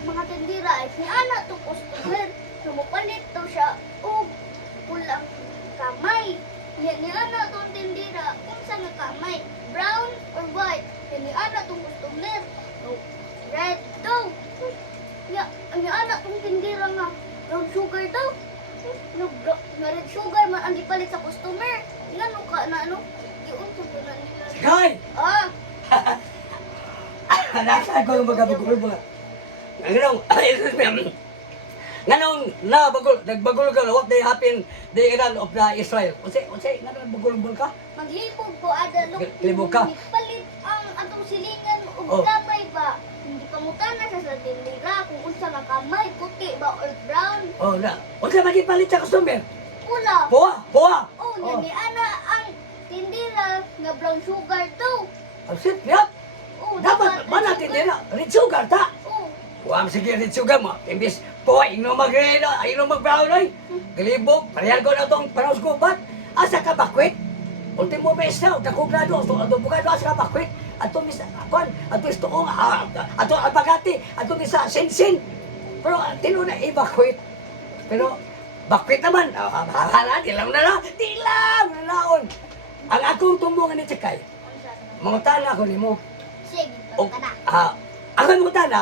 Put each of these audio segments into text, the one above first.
mga tindira ay ni ana to customer. Sumupalit to siya og pulang kamay. Ni ana tong tindira unsa nga kamay? Brown or white? Ni ana tong customer. No, red daw. Ni ana tong tindira nga brown sugar daw. Nga red sugar man ang gipalit sa customer. Ngano ka na ano? Giunsa ko na nila. Kay! Ah, Nasa ko yung magkabagul mo. Nganong, excuse me. Nganong nagbagul ka, what they happen, the Iran of the Israel. Unsay, nganong bagul ka? maglibog ko ada look. Libog ka? Palit ang atong silingan Oh. ug gamay ba. Hindi pangutana sa tindira kung unsa nga kamay, puti ba or brown. Oh, na. Unsay magipalit sa customer? Pula. Buha. Oh, ni ana ang tindira nga brown sugar daw. Ang sit, yap. Oh, Dapat, red mana sugar. tindira, red sugar ta. Oh, Huwag sige red sugar mo. Imbis, buhay, ino mag-red, ino mag-brown ay. Galibog, parehan ko na itong panahos ko, ba't? Asa ka bakwit? Ultimo bes na, kakugrado, ato bukado asa ka bakwit. Ato mis, akon, ato istoong, ato albagati, ato misa sin-sin. Pero, tino na i-bakwit. Pero, bakwit naman, hala, dilang na na naon. Ang akong tumbungan ni Chikay, unsa na? mangutana ako ni mo. Sige, O, pagkana. ako yung mangutana,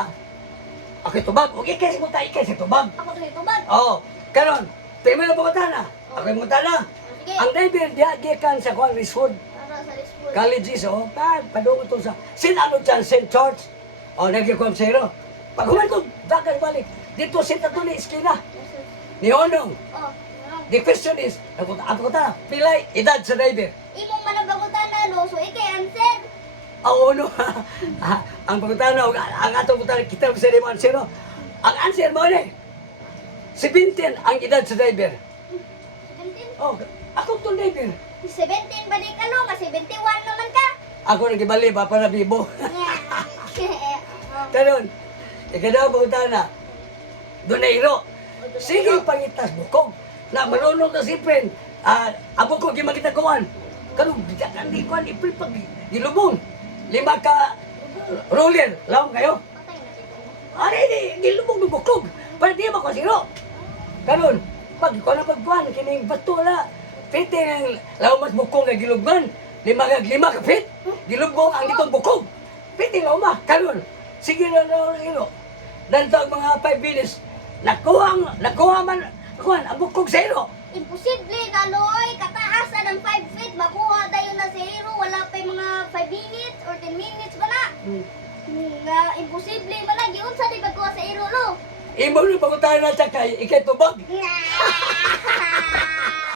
ako tubag, o ikay si muta, ikay si tubag. Ako to tubag. Oo, karon, tayo mo na mangutana, ako yung mangutana. Sige. Ang driver, diagikan sa Kuan Reswood, Para sa school. colleges, o, padungo to sa, sinano dyan, St. George, o, nagkikom zero. Pag human ko, dagan balik, dito si Tatuli, iskina, ni Honong. Oh, The question is, ako ta, pilay, edad sa driver. imong manabagutan na lo, so ikay answer. Ang uno, ang pagkutana, ang atong pagkutana, kita ko sa lima answer, no? Ang answer mo ni, 17 ang edad sa driver. 17? Oh, ako itong driver. 17 ba di ka no? Nga 71 naman ka. Ako nagibali ba para bibo. Karon, ikadaw pagkutana, Donairo. Sige, pangitas bukog. Na marunong ka si friend. Abo ko, gimakita kuhan. Karon, hindi kuhan, ipipag, gilubong. 5 ka roller, lawang kayo. Patay na dito. Ari, gilubog ng bukog. Para di mo kasiro. Karon, pag ko na pagkuhan, kining bato la. Pwede ng lawas bukog nga gilubgan. 5 ka fit. Gilubong ang itong bukog. Pwede nga uma. Karon, sige na ilo. Dan ang mga 5 minutes, nakuha man, kuhan, ang bukog zero. Imposible na loy, kataasan ng 5 feet, makuha tayo na zero, wala pa yung mga 5 minutes or 10 minutes ba na? Nga, imposible ba na, giunsa di pagkuha sa zero lo? Imo na pagkutahan na siya kay ikay tubag. Nga!